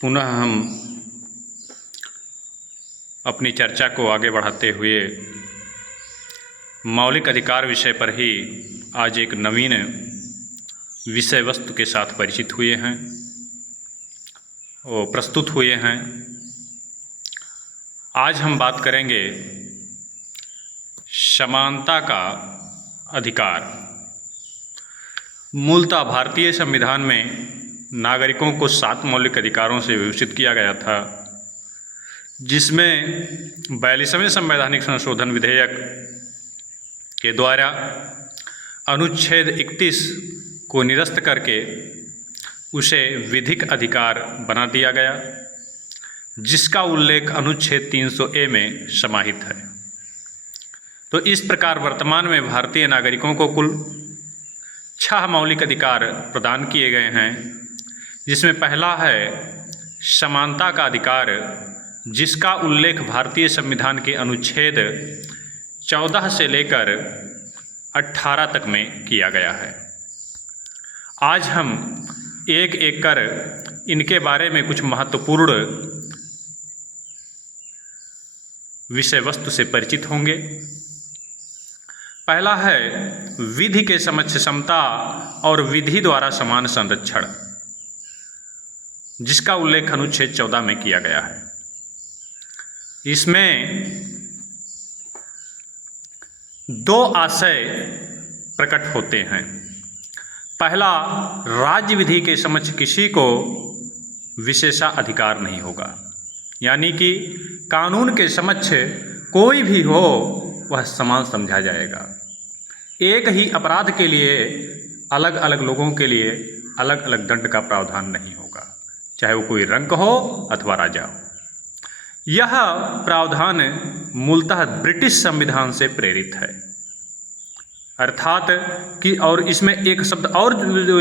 पुनः हम अपनी चर्चा को आगे बढ़ाते हुए मौलिक अधिकार विषय पर ही आज एक नवीन विषय वस्तु के साथ परिचित हुए हैं और प्रस्तुत हुए हैं। आज हम बात करेंगे समानता का अधिकार। मूलतः भारतीय संविधान में नागरिकों को 7 मौलिक अधिकारों से विभूषित किया गया था, जिसमें 42वें संवैधानिक संशोधन विधेयक के द्वारा अनुच्छेद 31 को निरस्त करके उसे विधिक अधिकार बना दिया गया, जिसका उल्लेख अनुच्छेद 300A में समाहित है। तो इस प्रकार वर्तमान में भारतीय नागरिकों को कुल 6 मौलिक अधिकार प्रदान किए गए हैं, जिसमें पहला है समानता का अधिकार, जिसका उल्लेख भारतीय संविधान के अनुच्छेद 14 से लेकर 18 तक में किया गया है। आज हम एक एक कर इनके बारे में कुछ महत्वपूर्ण विषय वस्तु से परिचित होंगे। पहला है विधि के समक्ष समता और विधि द्वारा समान संरक्षण, जिसका उल्लेख अनुच्छेद 14 में किया गया है। इसमें 2 आशय प्रकट होते हैं। पहला, राज्य विधि के समक्ष किसी को विशेषाधिकार नहीं होगा, यानी कि कानून के समक्ष कोई भी हो वह समान समझा जाएगा। एक ही अपराध के लिए अलग अलग लोगों के लिए अलग अलग दंड का प्रावधान नहीं होगा, चाहे वो कोई रंक हो अथवा राजा हो। यह प्रावधान मूलतः ब्रिटिश संविधान से प्रेरित है, अर्थात कि और इसमें एक शब्द और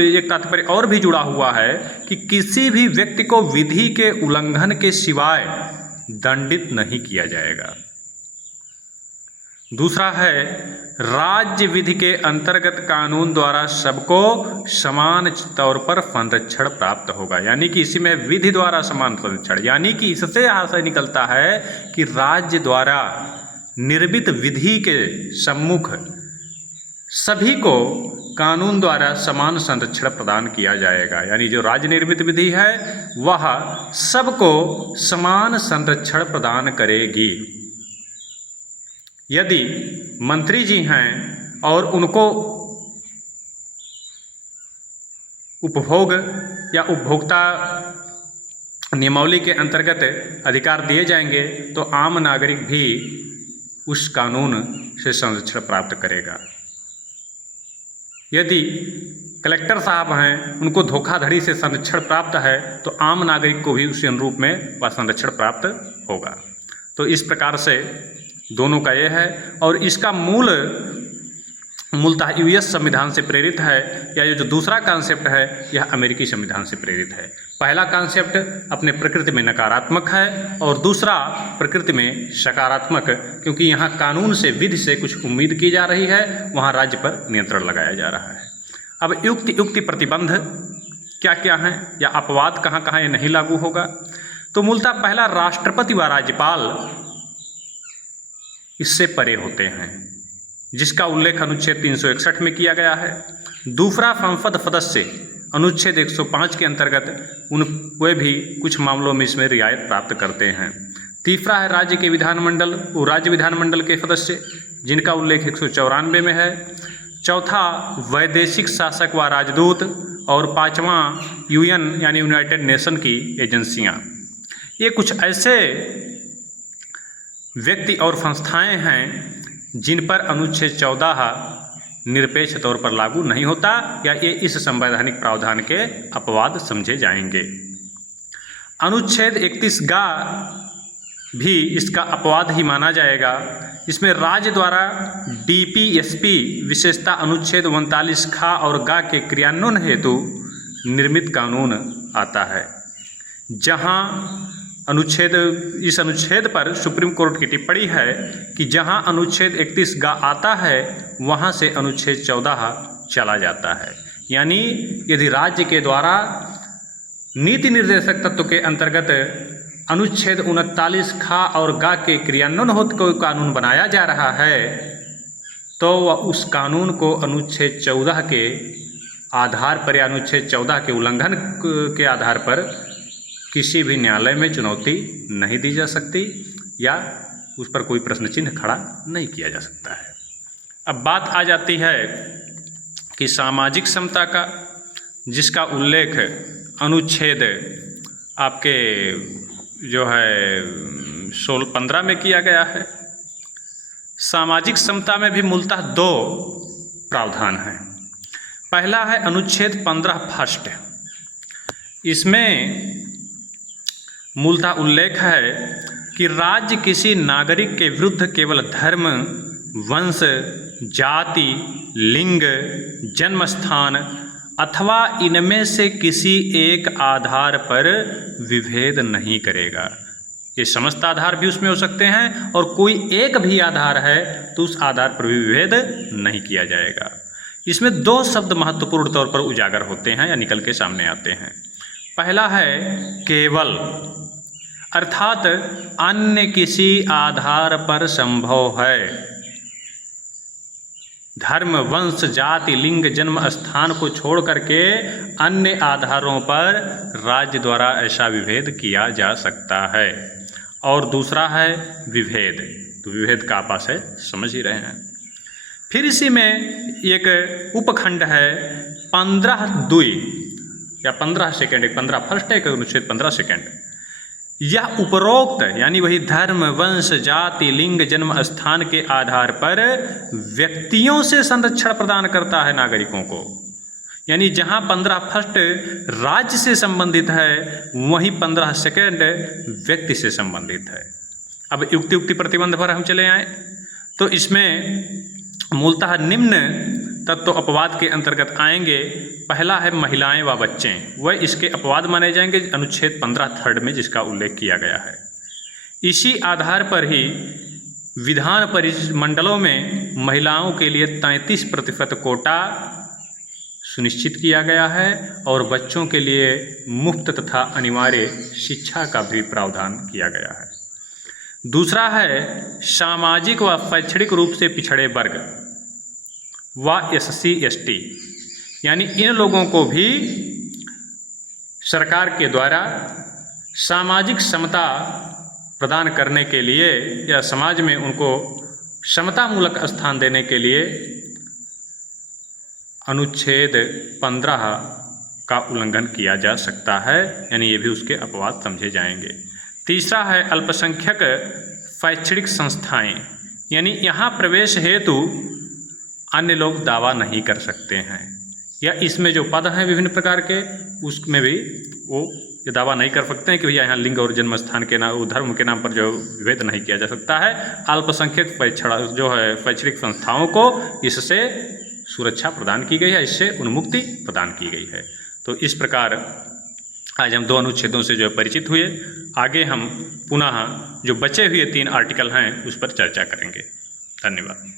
एक तात्पर्य और भी जुड़ा हुआ है कि किसी भी व्यक्ति को विधि के उल्लंघन के सिवाय दंडित नहीं किया जाएगा। दूसरा है राज्य विधि के अंतर्गत कानून द्वारा सबको समान तौर पर संरक्षण प्राप्त होगा, यानी कि इसी में विधि द्वारा समान संरक्षण, यानी कि इससे आशय निकलता है कि राज्य द्वारा निर्मित विधि के सम्मुख सभी को कानून द्वारा समान संरक्षण प्रदान किया जाएगा, यानी जो राज्य निर्मित विधि है वह सबको समान संरक्षण प्रदान करेगी। यदि मंत्री जी हैं और उनको उपभोग या उपभोक्ता नियमावली के अंतर्गत अधिकार दिए जाएंगे तो आम नागरिक भी उस कानून से संरक्षण प्राप्त करेगा। यदि कलेक्टर साहब हैं, उनको धोखाधड़ी से संरक्षण प्राप्त है तो आम नागरिक को भी उसी अनुरूप में वह संरक्षण प्राप्त होगा। तो इस प्रकार से दोनों का यह है, और इसका मूलतः यूएस संविधान से प्रेरित है, या ये जो दूसरा कॉन्सेप्ट है यह अमेरिकी संविधान से प्रेरित है। पहला कॉन्सेप्ट अपने प्रकृति में नकारात्मक है और दूसरा प्रकृति में सकारात्मक, क्योंकि यहाँ कानून से विधि से कुछ उम्मीद की जा रही है, वहाँ राज्य पर नियंत्रण लगाया जा रहा है। अब युक्ति प्रतिबंध क्या क्या हैं या अपवाद कहाँ कहाँ ये नहीं लागू होगा। तो मूलतः पहला, राष्ट्रपति व राज्यपाल इससे परे होते हैं, जिसका उल्लेख अनुच्छेद 361 में किया गया है। दूसरा, संसद सदस्य अनुच्छेद 105 के अंतर्गत वे भी कुछ मामलों में इसमें रियायत प्राप्त करते हैं। तीसरा है राज्य के विधानमंडल, वो राज्य विधानमंडल के सदस्य जिनका उल्लेख 194 में है। चौथा, वैदेशिक शासक व राजदूत, और 5वां यूएन यानी यूनाइटेड नेशन की एजेंसियां। ये कुछ ऐसे व्यक्ति और संस्थाएं हैं जिन पर अनुच्छेद 14 निरपेक्ष तौर पर लागू नहीं होता, या ये इस संवैधानिक प्रावधान के अपवाद समझे जाएंगे। अनुच्छेद 31 भी इसका अपवाद ही माना जाएगा। इसमें राज्य द्वारा डीपीएसपी विशेषता अनुच्छेद 39 और के क्रियान्वयन हेतु निर्मित कानून आता है, जहां इस अनुच्छेद पर सुप्रीम कोर्ट की टिप्पणी है कि जहां अनुच्छेद 31 आता है वहां से अनुच्छेद 14 चला जाता है। यानी यदि राज्य के द्वारा नीति निर्देशक तत्व के अंतर्गत अनुच्छेद 39 खा और गा के क्रियान्वयन होते कोई कानून बनाया जा रहा है तो वह उस कानून को अनुच्छेद 14 के आधार पर या अनुच्छेद 14 के उल्लंघन के आधार पर किसी भी न्यायालय में चुनौती नहीं दी जा सकती या उस पर कोई प्रश्न चिन्ह खड़ा नहीं किया जा सकता है। अब बात आ जाती है कि सामाजिक समता का, जिसका उल्लेख अनुच्छेद आपके जो है 15 में किया गया है। सामाजिक समता में भी मूलतः दो प्रावधान हैं। पहला है अनुच्छेद 15 फर्स्ट। इसमें मूलतः उल्लेख है कि राज्य किसी नागरिक के विरुद्ध केवल धर्म, वंश, जाति, लिंग, जन्म स्थान अथवा इनमें से किसी एक आधार पर विभेद नहीं करेगा। ये समस्त आधार भी उसमें हो सकते हैं और कोई एक भी आधार है तो उस आधार पर भी विभेद नहीं किया जाएगा। इसमें दो शब्द महत्वपूर्ण तौर पर उजागर होते हैं या निकल के सामने आते हैं। पहला है केवल, अर्थात अन्य किसी आधार पर संभव है। धर्म, वंश, जाति, लिंग, जन्म स्थान को छोड़ करके अन्य आधारों पर राज्य द्वारा ऐसा विभेद किया जा सकता है। और दूसरा है विभेद। तो विभेद का आपस है, समझ ही रहे हैं। फिर इसी में एक उपखंड है 15(2) या 15 सेकेंड, एक 15 फर्स्ट है, एक अनुच्छेद 15 सेकेंड। यह उपरोक्त यानी वही धर्म, वंश, जाति, लिंग, जन्म स्थान के आधार पर व्यक्तियों से संरक्षण प्रदान करता है नागरिकों को। यानी जहां 15 फर्स्ट राज्य से संबंधित है वहीं 15 सेकेंड व्यक्ति से संबंधित है। अब युक्ति प्रतिबंध पर हम चले आए तो इसमें मूलतः निम्न तत्व अपवाद के अंतर्गत आएंगे। पहला है महिलाएं व बच्चे, वह इसके अपवाद माने जाएंगे अनुच्छेद 15 थर्ड में जिसका उल्लेख किया गया है। इसी आधार पर ही विधान परिमंडलों में महिलाओं के लिए 33% कोटा सुनिश्चित किया गया है और बच्चों के लिए मुफ्त तथा अनिवार्य शिक्षा का भी प्रावधान किया गया है। दूसरा है सामाजिक व शैक्षणिक रूप से पिछड़े वर्ग व SC ST, यानी इन लोगों को भी सरकार के द्वारा सामाजिक समता प्रदान करने के लिए या समाज में उनको समतामूलक स्थान देने के लिए अनुच्छेद 15 का उल्लंघन किया जा सकता है, यानी ये भी उसके अपवाद समझे जाएंगे। तीसरा है अल्पसंख्यक शैक्षणिक संस्थाएं, यानी यहाँ प्रवेश हेतु अन्य लोग दावा नहीं कर सकते हैं या इसमें जो पद हैं विभिन्न प्रकार के उसमें भी वो ये दावा नहीं कर सकते हैं कि भैया यहाँ लिंग और जन्म स्थान के नाम, धर्म के नाम पर जो विभेद नहीं किया जा सकता है। अल्पसंख्यक जो है शैक्षणिक संस्थाओं को इससे सुरक्षा प्रदान की गई है, इससे उन्मुक्ति प्रदान की गई है। तो इस प्रकार आज हम 2 अनुच्छेदों से जो परिचित हुए। आगे हम पुनः जो बचे हुए 3 आर्टिकल हैं उस पर चर्चा करेंगे। धन्यवाद।